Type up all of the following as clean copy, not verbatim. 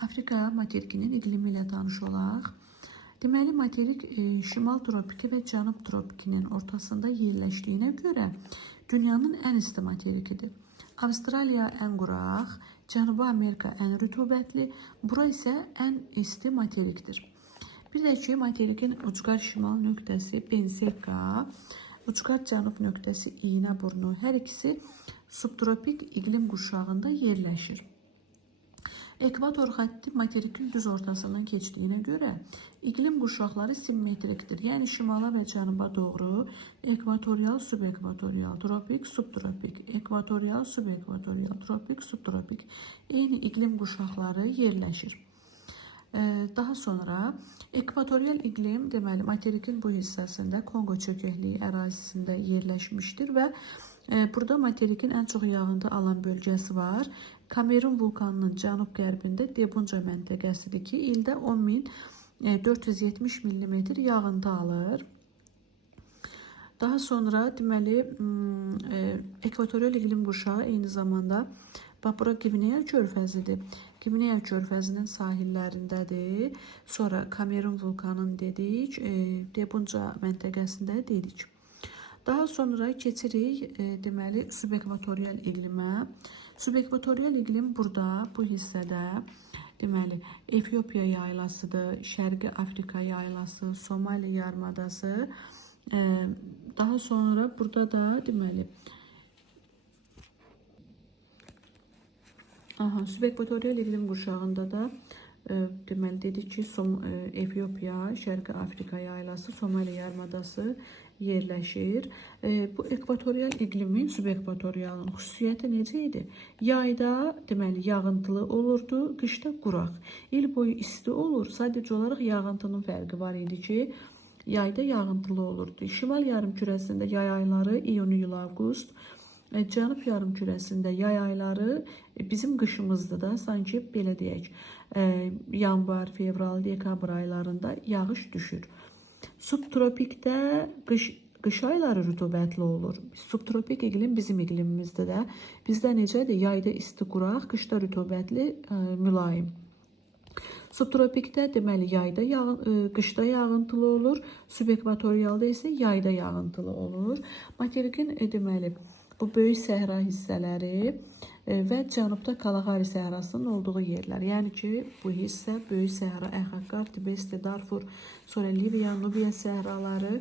Afrika materikinin iqlimi ilə tanış olaq. Deməli, materik şimal tropiki və cənub tropikinin ortasında yerləşdiyinə görə dünyanın ən isti materikidir. Avstraliya ən quraq, Cənubi Amerika ən rütubətli, bura isə ən isti materikdir. Bir də ki, materikin ucqar şimal nöqtəsi Penselka, ucqar cənub nöqtəsi İğnəburnu, hər ikisi subtropik iqlim qurşağında yerləşir. Ekvator xətti materikin düz ortasından keçdiyinə görə iqlim qurşaqları simmetrikdir. Yəni şimala və cənuba doğru ekvatorial, subekvatorial, tropik, subtropik, ekvatorial, subekvatorial, tropik, subtropik eyni iqlim qurşaqları yerləşir. Daha sonra ekvatorial iqlim deməli materikin bu hissəsində Kongo çökəkliyi ərazisində yerləşmişdir və burada materikin ən çox yağıntı alan bölgəsi var. Kamerun vulkanının cənub-qərbində Debunca məntəqəsidir ki, ildə 10.470 mm yağıntı alır. Daha sonra deməli ekvatorial iqlim qurşağı eyni zamanda bura Gvineya körfəzidir. Gvineya körfəzinin sahillərindədir. Sonra Kamerun vulkanını dedik, Debunca məntəqəsində dedik. Daha sonra keçirik deməli subekvatorial iqlimə. Subekvatorial iqlim burada, bu hissədə deməli Efiopiya yaylasıdır, Şərqi Afrika yaylası, Somali yarımadası. Daha sonra burada da deməli subekvatorial iqlim qurşağında da deməli dedik ki, Efiopiya, Şərqi Afrika yaylası, Somali yarımadası yerləşir. Bu ekvatorial iqlimin subekvatorialın xüsusiyyəti necə idi? Yayda deməli yağıntılı olurdu, qışda quraq. İl boyu isti olur. Sadəcə olaraq yağıntının fərqi var idi ki, yayda yağıntılı olurdu. Şimal yarımkürəsində yay ayları iyun-iyul, avqust, Cənub yarımkürəsində yay ayları bizim qışımızdır da, sanki belə deyək, yanvar, fevral, dekabr aylarında yağış düşür. Subtropikdə qış ayları rütubətli olur. Subtropik iqlim bizim iqlimimizdir də. Bizdə necədir? Yayda isti quraq, qışda rütubətli, mülayim. Subtropikdə deməli yayda qışda yağıntılı olur, subekvatorialda isə yayda yağıntılı olur. Materikin deməli bu böyük səhra hissələri və cənubda Kalahari səhrasının olduğu yerlər. Yəni ki, bu hissə böyük səhra, Əxəqqar, Tibesti, Darfur, sonra Liviya, Nubiya səhraları,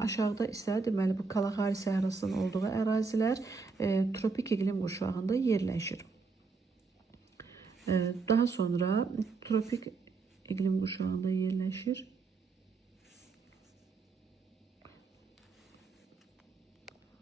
aşağıda isə deməli bu Kalahari səhrasının olduğu ərazilər tropik iqlim qurşağında yerləşir. Daha sonra tropik iqlim qurşağında yerləşir.